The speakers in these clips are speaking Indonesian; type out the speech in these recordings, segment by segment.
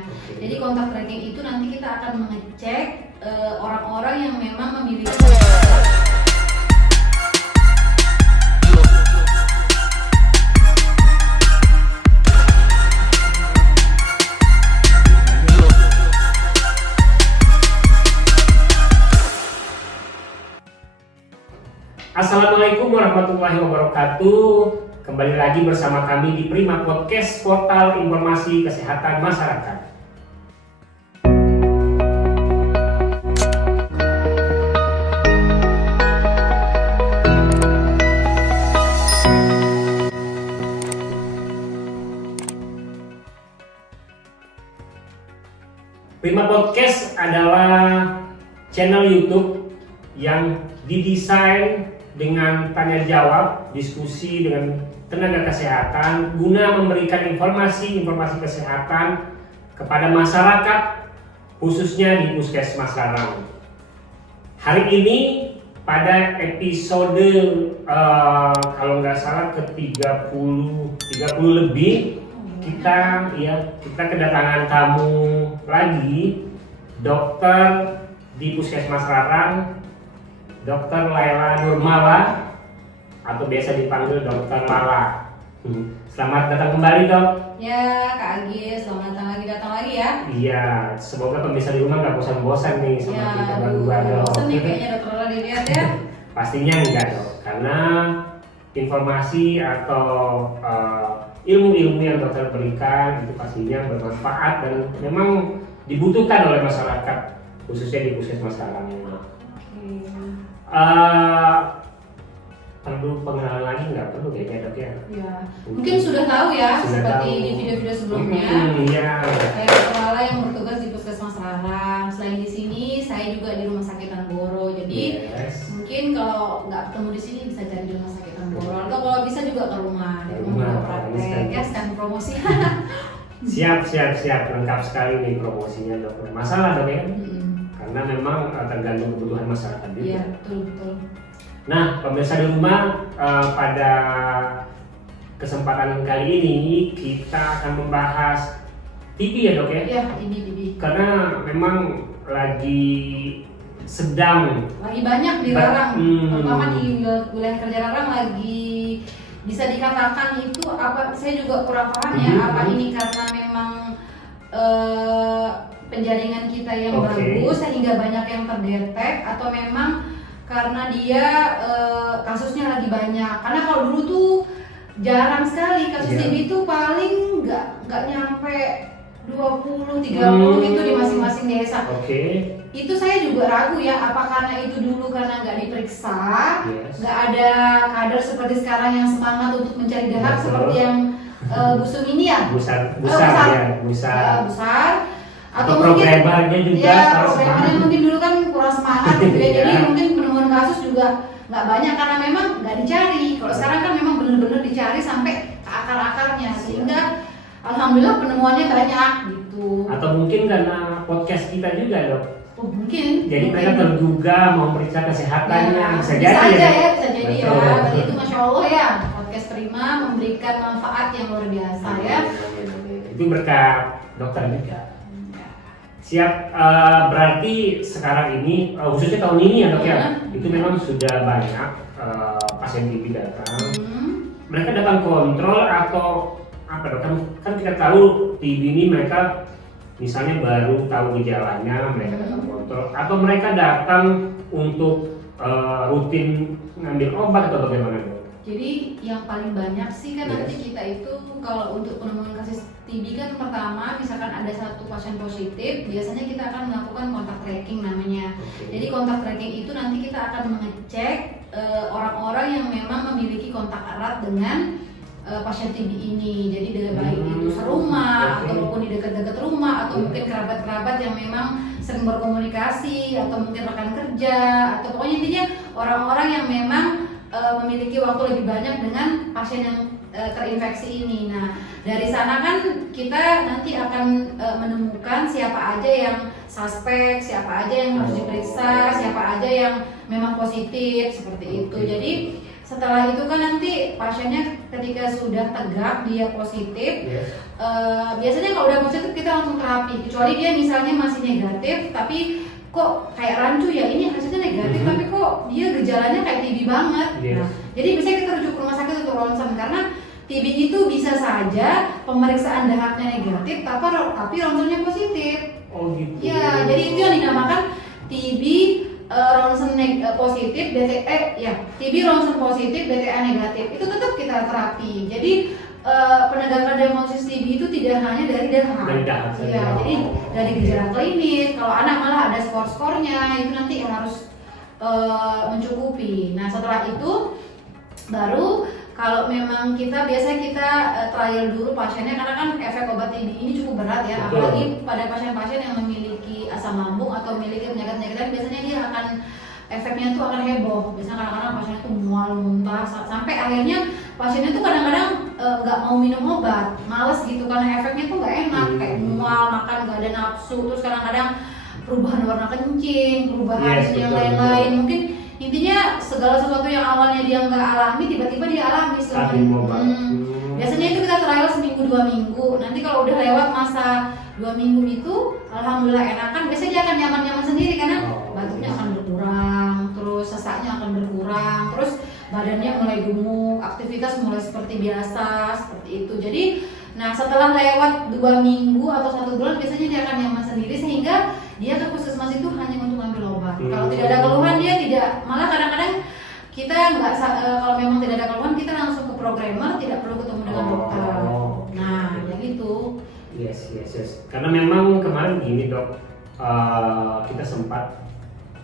namanya. Jadi kontak tracking itu nanti kita akan mengecek orang-orang yang memang memiliki Assalamualaikum warahmatullahi wabarakatuh. Kembali lagi bersama kami di Prima Podcast, portal informasi kesehatan masyarakat. Prima Podcast adalah channel YouTube yang didesain dengan tanya jawab, diskusi dengan tenaga kesehatan guna memberikan informasi kesehatan kepada masyarakat, khususnya di Puskesmas Larang. Hari ini pada episode kalau nggak salah ke-30 lebih kita kedatangan tamu lagi, dokter di Puskesmas Larang, Dr. Laila Nurmala atau biasa dipanggil Dr. Lala. Selamat datang kembali, Dok. Ya, Kak Agis, selamat datang lagi ya. Iya, semoga pemirsa di rumah nggak bosan-bosan nih sama Ya, kita berdua, Dok. bosan nih kayaknya Dr. Lala dilihat ya. Pastinya enggak, Dok, karena informasi atau ilmu-ilmu yang dokter berikan itu pastinya bermanfaat dan memang dibutuhkan oleh masyarakat, khususnya di Puskesmas Larang. Perlu pengenalan lagi nggak? Perlu kayaknya, Dok ya? Ya, mungkin sudah tahu ya, Sudah seperti tahu. di video-video sebelumnya. Iya. Saya Dr. Lala yang bertugas di Puskesmas Larang. Selain di sini, saya juga di Rumah Sakit Anggoro. Jadi Yes. mungkin kalau nggak ketemu di sini bisa cari di Rumah Sakit Anggoro, atau kalau bisa juga ke rumah, di Ke rumah, rumah praktek ya, sekalian promosi. Siap, lengkap sekali nih promosinya, Dok. Masalah, Dok ya? Karena memang tergantung kebutuhan masyarakat juga. Iya, betul. Nah, pemirsa di rumah, pada kesempatan kali ini kita akan membahas TB ya, Dok ya? Iya, ini. Karena memang lagi sedang Lagi banyak di Larang, terutama di wilayah kerja Larang lagi bisa dikatakan itu apa? Saya juga kurang paham ya, apa ini karena memang penjaringan kita yang bagus sehingga banyak yang terdetek, atau memang karena dia kasusnya lagi banyak. Karena kalau dulu tuh jarang sekali kasus TB itu, paling nggak nyampe 20-30 itu di masing-masing desa. Itu saya juga ragu ya, apa karena itu dulu karena nggak diperiksa, nggak ada kader seperti sekarang yang semangat untuk mencari dahak seperti yang Bu Sumi ya. Besar. Atau programmernya juga ya, programmernya mungkin dulu kan kurang semangat gitu ya. Jadi mungkin penemuan kasus juga nggak banyak karena memang nggak dicari. Kalau sekarang kan memang benar-benar dicari sampai ke akar-akarnya, sehingga alhamdulillah penemuannya banyak gitu. Atau mungkin karena podcast kita juga, Dok. Oh, mungkin. Jadi mereka terduga mau periksa kesehatannya. Ya, bisa jadi ya. Betul. Berarti itu Masya Allah ya, podcast Prima memberikan manfaat yang luar biasa ya. Itu berkat dokter juga. Siap, berarti sekarang ini, khususnya tahun ini ya, Dok ya, itu memang sudah banyak pasien TB datang. Mereka datang kontrol atau apa, Dok? Kan kita tahu TB ini mereka misalnya baru tahu gejalanya, mereka datang kontrol, atau mereka datang untuk rutin ngambil obat atau bagaimana, Dok? Jadi yang paling banyak sih kan nanti kita itu kalau untuk penemuan kasus TB kan, pertama misalkan ada satu pasien positif, biasanya kita akan melakukan kontak tracking namanya. Jadi kontak tracking itu nanti kita akan mengecek orang-orang yang memang memiliki kontak erat dengan pasien TB ini. Jadi baik itu serumah ataupun di dekat-dekat rumah, atau mungkin kerabat-kerabat yang memang sering berkomunikasi, atau mungkin rekan kerja, atau pokoknya intinya orang-orang yang memang memiliki waktu lebih banyak dengan pasien yang terinfeksi ini. Nah, dari sana kan kita nanti akan menemukan siapa aja yang suspek, siapa aja yang harus diperiksa, siapa aja yang memang positif seperti itu. Jadi setelah itu kan nanti pasiennya ketika sudah tegak dia positif, Yes. biasanya kalau udah positif kita langsung terapi, kecuali dia misalnya masih negatif tapi kok kayak rancu ya, ini hasilnya negatif tapi kok dia gejalanya kayak TB banget. Yes. Nah, jadi biasanya kita rujuk ke rumah sakit untuk ronsen, karena TB itu bisa saja pemeriksaan dahaknya negatif tapi ronsennya positif. Oh gitu. Ya, jadi itu yang dinamakan TB ronsen positif, TB ronsen positif, BTA negatif. Itu tetap kita terapi. Jadi penegakan diagnosis TB itu tidak hanya dari dahak. Dari dahak saja. Ya, jadi dari gejala klinis. Kalau anak malah ada skor-skornya, itu nanti yang harus mencukupi. Nah, setelah itu baru kalau memang kita trial dulu pasiennya, karena kan efek obat TB ini cukup berat ya. Betul. Apalagi pada pasien-pasien yang memiliki asam lambung atau memiliki penyakit-penyakit lain, biasanya dia akan efeknya tuh akan heboh. Biasanya kadang-kadang pasiennya tuh mual, muntah, sampai akhirnya pasiennya tuh kadang-kadang nggak mau minum obat, males gitu karena efeknya tuh nggak enak, kayak mual, makan nggak ada nafsu, terus kadang-kadang perubahan warna kencing, perubahan Yes, yang betul, lain-lain. betul. Mungkin intinya segala sesuatu yang awalnya dia nggak alami tiba-tiba dia alami Saat minum obat. Biasanya itu kita trial seminggu 2 minggu. Nanti kalau udah lewat masa 2 minggu itu, alhamdulillah enakan. Biasanya dia akan nyaman-nyaman sendiri karena batuknya akan berkurang, terus sesaknya akan berkurang, terus badannya mulai gemuk, aktivitas mulai seperti biasa, seperti itu. Jadi, nah setelah lewat 2 minggu atau 1 bulan biasanya dia akan nyaman sendiri, sehingga dia ke puskesmas itu hanya untuk ambil obat. Kalau tidak ada keluhan dia tidak, malah kadang-kadang kita nggak kalau memang tidak ada keluhan kita langsung ke programmer, tidak perlu ketemu dengan dokter. Nah, ya gitu. Yes. Karena memang kemarin gini dok, kita sempat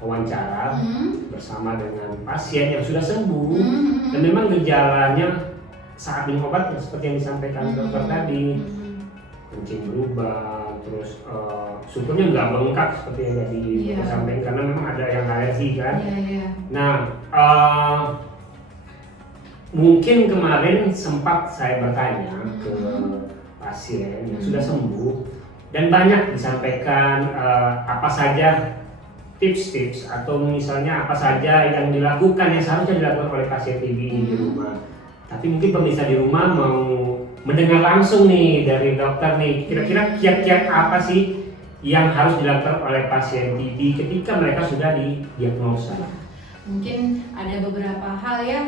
wawancara bersama dengan pasien yang sudah sembuh dan memang gejalanya saat minum obat seperti yang disampaikan dokter tadi, kencing berubah, terus syukurnya nggak bengkak seperti yang tadi dokter sampaikan, karena memang ada yang alergi kan. Nah, mungkin kemarin sempat saya bertanya ke pasien yang sudah sembuh dan banyak disampaikan apa saja tips-tips atau misalnya apa saja yang dilakukan yang seharusnya dilakukan oleh pasien TB ini di rumah. Tapi mungkin pemirsa di rumah mau mendengar langsung nih dari dokter nih, kira-kira kiat-kiat apa sih yang harus dilakukan oleh pasien TB ketika mereka sudah didiagnosa? Mungkin ada beberapa hal ya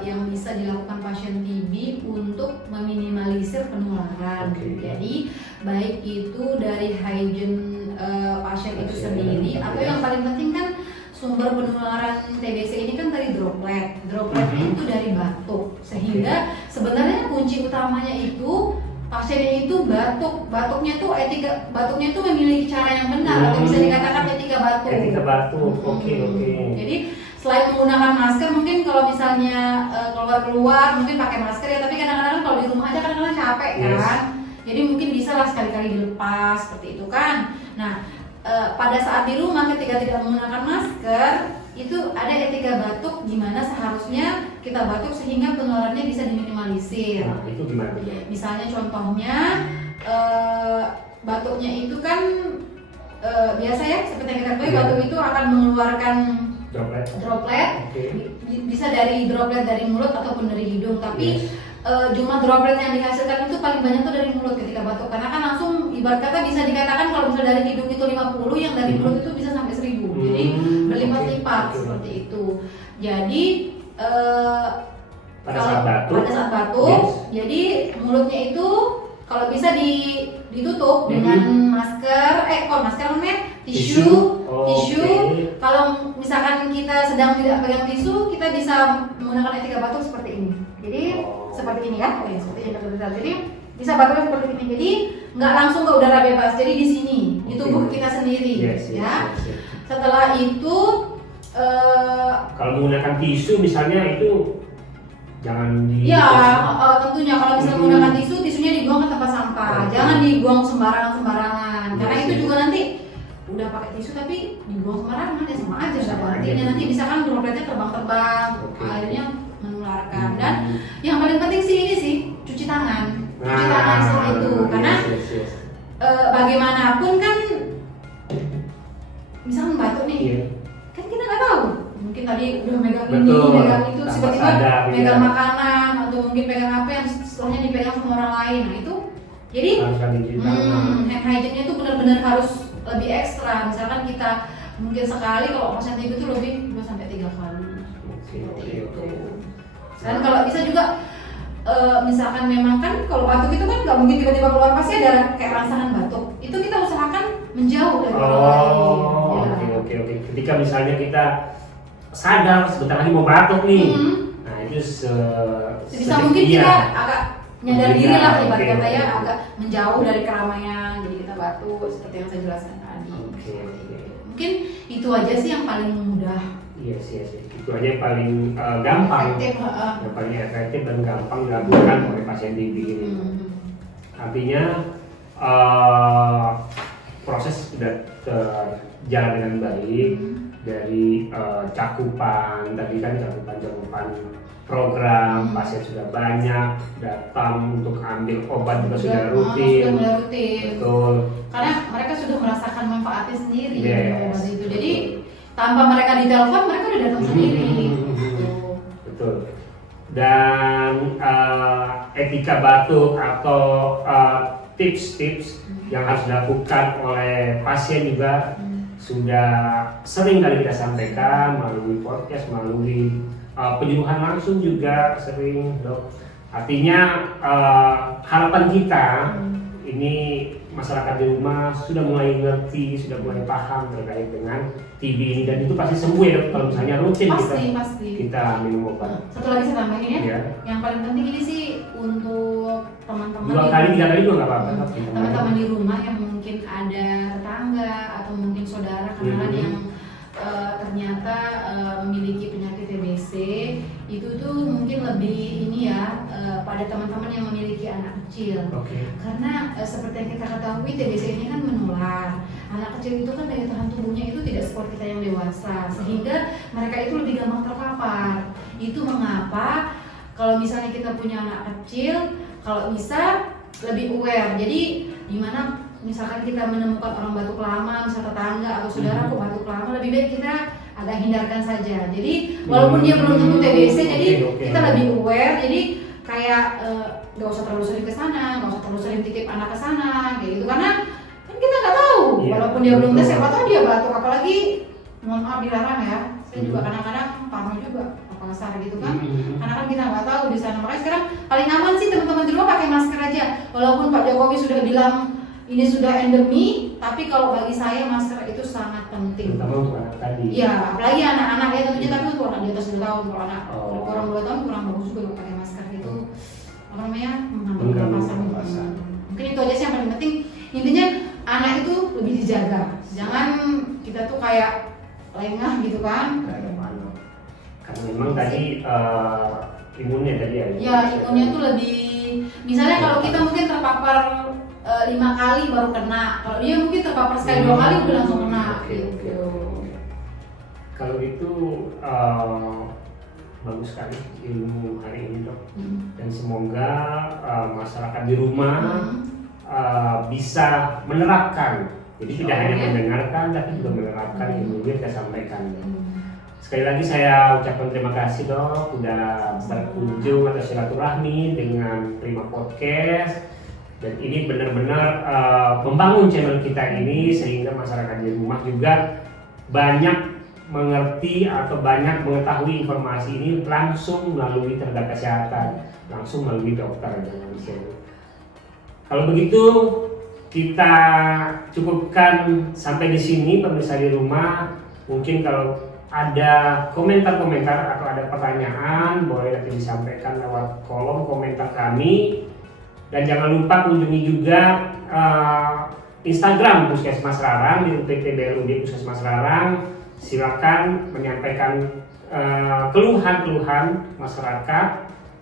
yang bisa dilakukan pasien TB untuk meminimalisir penularan. Jadi baik itu dari hygiene pasien itu sendiri, atau yang paling penting kan sumber penularan TBC ini kan dari droplet. Dropletnya itu dari batuk, sehingga sebenarnya kunci utamanya itu pasiennya itu batuknya itu memiliki cara yang benar, atau bisa dikatakan etika batuk. Etika batuk, oke. Jadi selain menggunakan masker, mungkin kalau misalnya keluar mungkin pakai masker ya, tapi kadang-kadang kalau di rumah aja kadang-kadang capek kan. Jadi mungkin bisa lah sekali-kali dilepas seperti itu kan. Nah, pada saat di rumah ketika tidak menggunakan masker itu ada etika batuk, di mana seharusnya kita batuk sehingga penularannya bisa diminimalisir. Nah, itu gimana? Misalnya contohnya batuknya itu kan biasa ya, seperti yang kita ketahui batuk itu akan mengeluarkan droplet. Bisa dari droplet dari mulut ataupun dari hidung, tapi jumlah droplet yang dihasilkan itu paling banyak tuh dari mulut ketika batuk, karena kan langsung ibarat kata bisa dikatakan kalau misalnya dari hidung itu 50, yang dari mulut itu bisa sampai 1000. Jadi berlipat-lipat seperti itu. Jadi pada saat batuk, jadi mulutnya itu kalau bisa ditutup dengan masker, tisu. Kalau misalkan kita sedang tidak pegang tisu, kita bisa menggunakan etika batuk seperti ini. Jadi seperti ini ya, seperti yang kita lihat. Jadi bisa batuknya seperti ini. Jadi nggak langsung ke udara bebas. Jadi di sini, di tubuh kita sendiri, ya. Setelah itu, kalau menggunakan tisu misalnya itu jangan tentunya kalau misalnya menggunakan tisu, tisunya dibuang ke tempat sampah. Jangan dibuang sembarangan. Karena itu juga nanti udah pakai tisu tapi dibuang sembarangan ya sama aja, nggak ada artinya. Nanti bisa kan dropletnya terbang-terbang, akhirnya menularkan. Dan yang paling penting sih ini sih, cuci tangan seperti itu. Karena bagaimanapun kan misalkan batuk nih, kan kita nggak tahu, mungkin tadi udah megang ini, megang itu, tanpa tiba-tiba sadar, pegang ya. makanan atau mungkin pegang apa yang setelahnya dipegang sama orang lain. Nah itu jadi Harus rajin cuci tangan. hand hygiene-nya itu benar-benar harus lebih ekstra. Misalkan kita mungkin sekali, kalau pasien TB itu lebih 2 sampai 3 kali. Seperti itu. Dan kalau bisa juga misalkan memang kan kalau batuk itu kan nggak mungkin tiba-tiba keluar, pasti ada kayak rangsangan batuk. Itu kita usahakan menjauh dari orang lain. Oke. Ketika misalnya kita sadar sebentar lagi mau batuk nih, nah itu sebisa mungkin kita agak nyadar diri lah, ibarat Oke. kata ya, agak menjauh dari keramaian. Jadi kita batuk seperti yang saya jelaskan tadi. Oke. Mungkin itu aja sih yang paling mudah. Iya sih. Itu aja yang paling gampang. Efektif, Yang paling efektif dan gampang dilakukan oleh pasien TB ini. Artinya proses sudah terjalan dengan baik dari cakupan program, pasien sudah banyak datang untuk ambil obat juga sudah rutin. Betul. Karena mereka sudah merasakan manfaatnya sendiri. Yes. Obat itu. Jadi tanpa mereka ditelepon, mereka udah datang sendiri. Betul. Dan etika batuk atau tips-tips yang harus dilakukan oleh pasien juga sudah sering kali kita sampaikan melalui podcast, melalui penyuluhan langsung juga sering, Dok. Artinya harapan kita ini masyarakat di rumah sudah mulai ngerti, sudah mulai paham terkait dengan TB ini, dan itu pasti sembuh ya, Dok, kalau misalnya rutin Pasti. kita minum obat. Satu lagi saya tambahin ya. Ya. Yang paling penting ini sih untuk teman-teman 2 kali 3 kali juga nggak apa-apa. Dok. teman-teman di rumah yang mungkin ada tetangga atau mungkin saudara kenalan yang ternyata memiliki penyakit TBC, itu tuh mungkin lebih ini ya pada teman-teman yang memiliki anak kecil. Oke. Karena seperti yang kita ketahui, TBC ini kan menular. Anak kecil itu kan daya tahan tubuhnya itu tidak seperti kita yang dewasa, sehingga mereka itu lebih gampang terpapar. Itu mengapa kalau misalnya kita punya anak kecil, kalau bisa lebih aware. Jadi dimana misalkan kita menemukan orang batuk lama, misal tetangga atau saudara kok batuk lama, lebih baik kita agak hindarkan saja. Jadi walaupun dia belum tentu TBC, jadi kita lebih aware. Jadi kayak nggak usah terlalu sering ke sana, nggak usah terlalu sering titip anak ke sana, kayak gitu. Karena kan kita nggak tahu, walaupun dia belum tes, siapa tahu dia batuk. Apalagi mohon maaf dilarang ya. Saya juga kadang-kadang parno juga apa kasar gitu kan. Karena kan kita nggak tahu di sana. Makanya sekarang paling aman sih teman-teman di rumah pakai masker aja. Walaupun Pak Jokowi sudah bilang ini sudah endemi, tapi kalau bagi saya masker itu sangat penting. Terutama untuk anak tadi. Iya, apalagi anak-anak ya tentunya, tapi untuk anak di atas 2 tahun. Kalau anak orang 2 tahun kurang bagus juga kalau pakai masker itu apa namanya mengganggu pernapasan. Mungkin itu aja sih yang paling penting. Intinya anak itu lebih dijaga. Jangan kita tuh kayak lengah gitu kan. Karena memang tadi imunnya tadi ya. Ya, imunnya tuh lebih, misalnya kalau kita mungkin terpapar 5 kali baru kena, kalau dia mungkin terpapar sekali 2 kali udah langsung kena. Oke. Kalau itu bagus sekali ilmu hari ini, Dok. Dan semoga masyarakat di rumah bisa menerapkan. Jadi tidak hanya mendengarkan, tapi juga menerapkan ilmu yang kita sampaikan. Sekali lagi saya ucapkan terima kasih, Dok, sudah berkunjung atau silaturahmi dengan Prima Podcast. Dan ini benar-benar membangun channel kita ini sehingga masyarakat di rumah juga banyak mengerti atau banyak mengetahui informasi ini langsung melalui tenaga kesehatan, langsung melalui dokter dan langsung. Kalau begitu kita cukupkan sampai di sini pemirsa di rumah. Mungkin kalau ada komentar-komentar atau ada pertanyaan boleh nanti disampaikan lewat kolom komentar kami. Dan jangan lupa kunjungi juga Instagram Puskesmas Rarang di PTBLUD Puskesmas Rarang. Silakan menyampaikan keluhan-keluhan masyarakat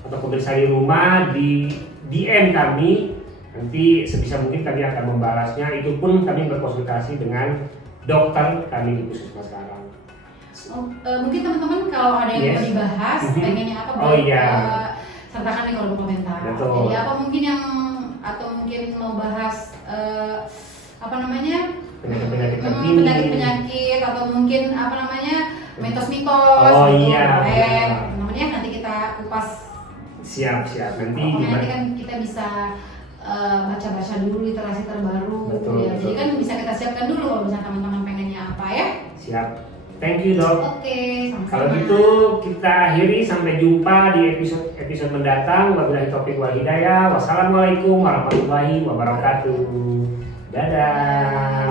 atau pemirsa di rumah di DM kami. Nanti sebisa mungkin kami akan membalasnya. Itu pun kami berkonsultasi dengan dokter kami di Puskesmas Rarang. Mungkin teman-teman kalau ada yang mau dibahas, pengennya apa sertakan di kolom komentar. Betul. Jadi apa mungkin yang atau mungkin mau bahas apa namanya penyakit-penyakit atau mungkin apa namanya mitos-mitos Oh gitu. iya. Namanya Siap. Nanti Pokoknya nanti gimana? kan kita bisa baca-baca dulu literasi terbaru. Betul, Ya. Jadi betul. kan bisa kita siapkan dulu kalau misalnya teman-teman pengennya apa ya. Siap. Thank you dok. Oke, sama-sama. Kalau gitu kita akhiri, sampai jumpa di episode mendatang. Wabillahi taufiq wal hidayah. Wassalamualaikum warahmatullahi wabarakatuh. Dadah.